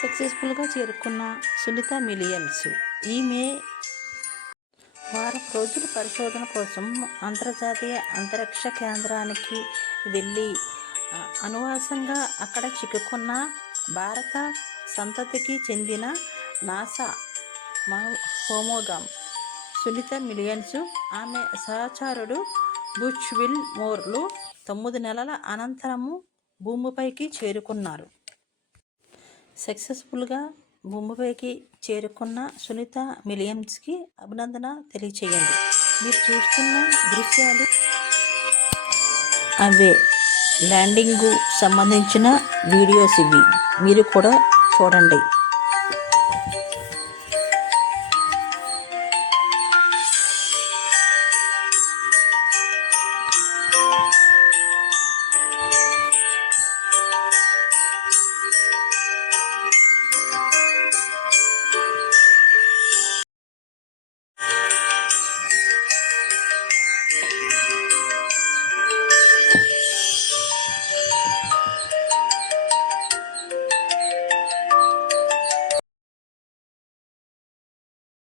సక్సెస్ఫుల్గా చేరుకున్న సునీత మిలియమ్స్ ఈమె వారం రోజుల పరిశోధన కోసం అంతర్జాతీయ అంతరిక్ష కేంద్రానికి వెళ్ళి అనువాసంగా అక్కడ చిక్కుకున్న భారత సంతతికి చెందిన నాసా హోమోగామ్ సునీత మిలియన్స్. ఆమె సహచరుడు బుచ్విల్ మోర్లు తొమ్మిది నెలల అనంతరము భూమిపైకి చేరుకున్నారు. సక్సెస్ఫుల్గా ముంబైకి చేరుకున్న సునీత మిలియమ్స్కి అభినందన తెలియచేయండి. మీరు చూస్తున్న దృశ్యాలు అవే. ల్యాండింగ్కు సంబంధించిన వీడియోస్ ఇవి. మీరు కూడా చూడండి.